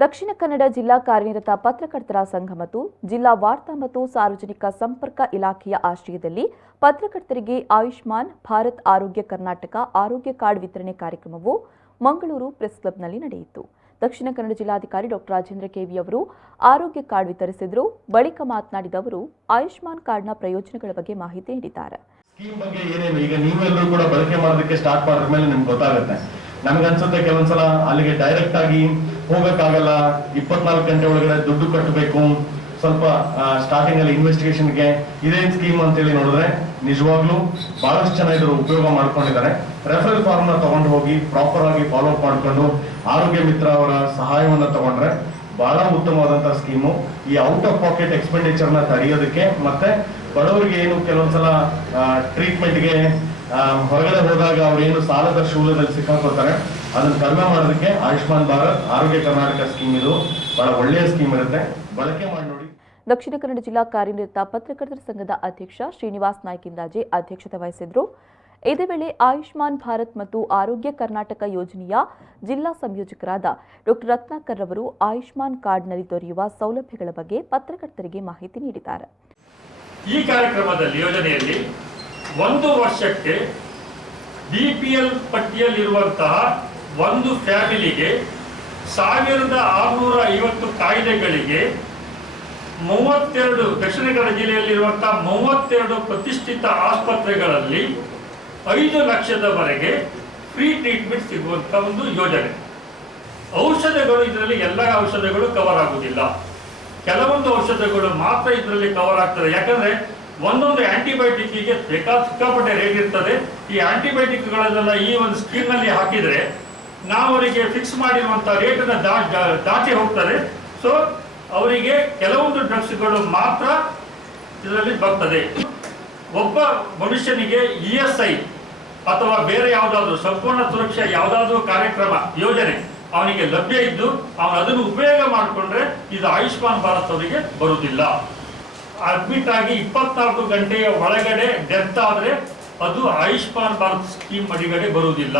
ದಕ್ಷಿಣ ಕನ್ನಡ ಜಿಲ್ಲಾ ಕಾರ್ಯನಿರತ ಪತ್ರಕರ್ತರ ಸಂಘ ಮತ್ತು ಜಿಲ್ಲಾ ವಾರ್ತಾ ಮತ್ತು ಸಾರ್ವಜನಿಕ ಸಂಪರ್ಕ ಇಲಾಖೆಯ ಆಶ್ರಯದಲ್ಲಿ ಪತ್ರಕರ್ತರಿಗೆ ಆಯುಷ್ಮಾನ್ ಭಾರತ್ ಆರೋಗ್ಯ ಕರ್ನಾಟಕ ಆರೋಗ್ಯ ಕಾರ್ಡ್ ವಿತರಣೆ ಕಾರ್ಯಕ್ರಮವು ಮಂಗಳೂರು ಪ್ರೆಸ್ ಕ್ಲಬ್ನಲ್ಲಿ ನಡೆಯಿತು. ದಕ್ಷಿಣ ಕನ್ನಡ ಜಿಲ್ಲಾಧಿಕಾರಿ ಡಾ ರಾಜೇಂದ್ರ ಕೆವಿ ಅವರು ಆರೋಗ್ಯ ಕಾರ್ಡ್ ವಿತರಿಸಿದರು. ಬಳಿಕ ಮಾತನಾಡಿದ ಅವರು ಆಯುಷ್ಮಾನ್ ಕಾರ್ಡ್ನ ಪ್ರಯೋಜನಗಳ ಬಗ್ಗೆ ಮಾಹಿತಿ ನೀಡಿದ್ದಾರೆ. ಸ್ಕೀಮ್ ಬಗ್ಗೆ ಏನೇನು ಈಗ ನೀವೆಲ್ಲರೂ ಕೂಡ ಬಳಕೆ ಮಾಡೋದಕ್ಕೆ ಸ್ಟಾರ್ಟ್ ಮಾಡಿದ ಮೇಲೆ ನಿಮ್ಗೆ ಗೊತ್ತಾಗುತ್ತೆ. ನನ್ಗನ್ಸುತ್ತೆ ಕೆಲವೊಂದ್ಸಲ ಅಲ್ಲಿಗೆ ಡೈರೆಕ್ಟ್ ಆಗಿ ಹೋಗಕ್ಕಾಗಲ್ಲ, 24 ಗಂಟೆ ಒಳಗಡೆ ದುಡ್ಡು ಕಟ್ಟಬೇಕು, ಸ್ವಲ್ಪ ಸ್ಟಾರ್ಟಿಂಗ್ ಅಲ್ಲಿ ಇನ್ವೆಸ್ಟಿಗೇಷನ್ಗೆ ಇದೇನ್ ಸ್ಕೀಮ್ ಅಂತ ಹೇಳಿ ನೋಡಿದ್ರೆ ನಿಜವಾಗ್ಲೂ ಬಹಳಷ್ಟು ಜನ ಇದ್ರು ಉಪಯೋಗ ಮಾಡ್ಕೊಂಡಿದ್ದಾರೆ. ರೆಫರಲ್ ಫಾರ್ಮ್ ನ ತಗೊಂಡು ಹೋಗಿ ಪ್ರಾಪರ್ ಆಗಿ ಫಾಲೋ ಅಪ್ ಮಾಡ್ಕೊಂಡು ಆರೋಗ್ಯ ಮಿತ್ರ ಅವರ ಸಹಾಯವನ್ನ ತಗೊಂಡ್ರೆ ಬಹಳ ಉತ್ತಮವಾದಂತಹ ಸ್ಕೀಮು. ಈ ಔಟ್ ಆಫ್ ಪಾಕೆಟ್ ಎಕ್ಸ್ಪೆಂಡಿಚರ್ ನ ತಡೆಯೋದಕ್ಕೆ ಮತ್ತೆ ಬಡವರಿಗೆ ಏನು ಕೆಲವೊಂದ್ಸಲ ಟ್ರೀಟ್ಮೆಂಟ್ಗೆ ಹೊರಗಡೆ ಹೋದಾಗ ಅವ್ರೇನು ಸಾಲದ ಶೂಲದಲ್ಲಿ ಸಿಕ್ಕಾಕೊಳ್ತಾರೆ, ಅದನ್ನ ಕಡಿಮೆ ಮಾಡೋದಕ್ಕೆ ಆಯುಷ್ಮಾನ್ ಭಾರತ್ ಆರೋಗ್ಯ ಕರ್ನಾಟಕ ಸ್ಕೀಮ್ ಇದು ಬಹಳ ಒಳ್ಳೆಯ ಸ್ಕೀಮ್ ಇರುತ್ತೆ, ಬಳಕೆ ಮಾಡಿ ನೋಡಿ. ದಕ್ಷಿಣ ಕನ್ನಡ ಜಿಲ್ಲಾ ಕಾರ್ಯನಿರತ ಪತ್ರಕರ್ತರ ಸಂಘದ ಅಧ್ಯಕ್ಷ ಶ್ರೀನಿವಾಸ್ ನಾಯ್ಕಿಂದಾಜೆ ಅಧ್ಯಕ್ಷತೆ ವಹಿಸಿದ್ರು. ಇದೇ ವೇಳೆ ಆಯುಷ್ಮಾನ್ ಭಾರತ್ ಮತ್ತು ಆರೋಗ್ಯ ಕರ್ನಾಟಕ ಯೋಜನೆಯ ಜಿಲ್ಲಾ ಸಂಯೋಜಕರಾದ ಡಾ ರತ್ನಾಕರ್ ಅವರು ಆಯುಷ್ಮಾನ್ ಕಾರ್ಡ್ನಲ್ಲಿ ದೊರೆಯುವ ಸೌಲಭ್ಯಗಳ ಬಗ್ಗೆ ಪತ್ರಕರ್ತರಿಗೆ ಮಾಹಿತಿ ನೀಡಿದ್ದಾರೆ. ಈ ಕಾರ್ಯಕ್ರಮದಲ್ಲಿ ಯೋಜನೆಯಲ್ಲಿ 1 ವರ್ಷಕ್ಕೆ ಬಿಪಿಎಲ್ ಪಟ್ಟಿಯಲ್ಲಿರುವಂತಹ ಒಂದು ಫ್ಯಾಮಿಲಿಗೆ 1650 ಕಾಯಿಲೆಗಳಿಗೆ 32 ದಕ್ಷಿಣ ಕನ್ನಡ ಜಿಲ್ಲೆಯಲ್ಲಿರುವಂತಹ 32 ಪ್ರತಿಷ್ಠಿತ ಆಸ್ಪತ್ರೆಗಳಲ್ಲಿ 5 ಲಕ್ಷದವರೆಗೆ ಫ್ರೀ ಟ್ರೀಟ್ಮೆಂಟ್ ಸಿಗುವಂತಹ ಒಂದು ಯೋಜನೆ. ಔಷಧಗಳು ಇದರಲ್ಲಿ ಎಲ್ಲ ಔಷಧಗಳು ಕವರ್ ಆಗುವುದಿಲ್ಲ, ಕೆಲವೊಂದು ಔಷಧಗಳು ಮಾತ್ರ ಇದರಲ್ಲಿ ಕವರ್ ಆಗ್ತದೆ. ಯಾಕಂದ್ರೆ ಒಂದೊಂದು ಆಂಟಿಬಯೋಟಿಕ್ಗೆ ಸಿಕ್ಕಾಪಟ್ಟೆ ರೇಟ್ ಇರ್ತದೆ. ಈ ಆಂಟಿಬಯೋಟಿಕ್ಗಳನ್ನೆಲ್ಲ ಈ ಒಂದು ಸ್ಕೀಮ್ ನಲ್ಲಿ ಹಾಕಿದ್ರೆ ನಾವು ಅವರಿಗೆ ಫಿಕ್ಸ್ ಮಾಡಿರುವಂತಹ ರೇಟ್ ಅನ್ನ ದಾಟಿ ಹೋಗ್ತದೆ. ಸೊ ಅವರಿಗೆ ಕೆಲವೊಂದು ಡ್ರಗ್ಸ್ಗಳು ಮಾತ್ರ ಇದರಲ್ಲಿ ಬರ್ತದೆ. ಒಬ್ಬ ಮನುಷ್ಯನಿಗೆ ESI ಅಥವಾ ಬೇರೆ ಯಾವುದಾದ್ರೂ ಸಂಪೂರ್ಣ ಸುರಕ್ಷಾ ಯಾವುದಾದ್ರೂ ಕಾರ್ಯಕ್ರಮ ಯೋಜನೆ ಅವನಿಗೆ ಲಭ್ಯ ಇದ್ದು ಅವನು ಅದನ್ನು ಉಪಯೋಗ ಮಾಡಿಕೊಂಡ್ರೆ ಇದು ಆಯುಷ್ಮಾನ್ ಭಾರತ್ ಅವರಿಗೆ ಬರುವುದಿಲ್ಲ. ಅಡ್ಮಿಟ್ ಆಗಿ 24 ಗಂಟೆಯ ಒಳಗಡೆ ಡೆತ್ ಆದ್ರೆ ಅದು ಆಯುಷ್ಮಾನ್ ಭಾರತ್ ಸ್ಕೀಮ್ ಅಡಿಗಡೆ ಬರುವುದಿಲ್ಲ.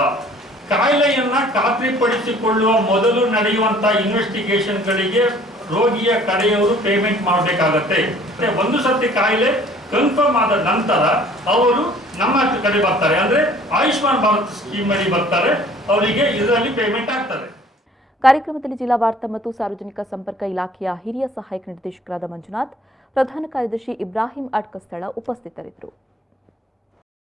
ಕಾಯಿಲೆಯನ್ನ ಖಾತ್ರಿಪಡಿಸಿಕೊಳ್ಳುವ ಮೊದಲು ನಡೆಯುವಂತಹ ಇನ್ವೆಸ್ಟಿಗೇಷನ್ಗಳಿಗೆ ರೋಗಿಯ ಕಡೆಯವರು ಪೇಮೆಂಟ್ ಮಾಡಬೇಕಾಗತ್ತೆ. ಒಂದು ಸರ್ತಿ ಕಾಯಿಲೆ ಕನ್ಫರ್ಮ್ ಆದ ನಂತರ ಅವರು ನಮ್ಮ ಕಡೆ ಬರ್ತಾರೆ, ಅಂದ್ರೆ ಆಯುಷ್ಮಾನ್ ಭಾರತ್ ಸ್ಕೀಮ್ ಅಡಿ ಬರ್ತಾರೆ, ಅವರಿಗೆ ಇದರಲ್ಲಿ ಪೇಮೆಂಟ್ ಆಗ್ತದೆ. ಕಾರ್ಯಕ್ರಮದಲ್ಲಿ ಜಿಲ್ಲಾ ವಾರ್ತಾ ಮತ್ತು ಸಾರ್ವಜನಿಕ ಸಂಪರ್ಕ ಇಲಾಖೆಯ ಹಿರಿಯ ಸಹಾಯಕ ನಿರ್ದೇಶಕರಾದ ಮಂಜುನಾಥ್, ಪ್ರಧಾನ ಕಾರ್ಯದರ್ಶಿ ಇಬ್ರಾಹಿಂ ಅಟ್ಕಸ್ಥಳ ಉಪಸ್ಥಿತರಿದ್ದರು.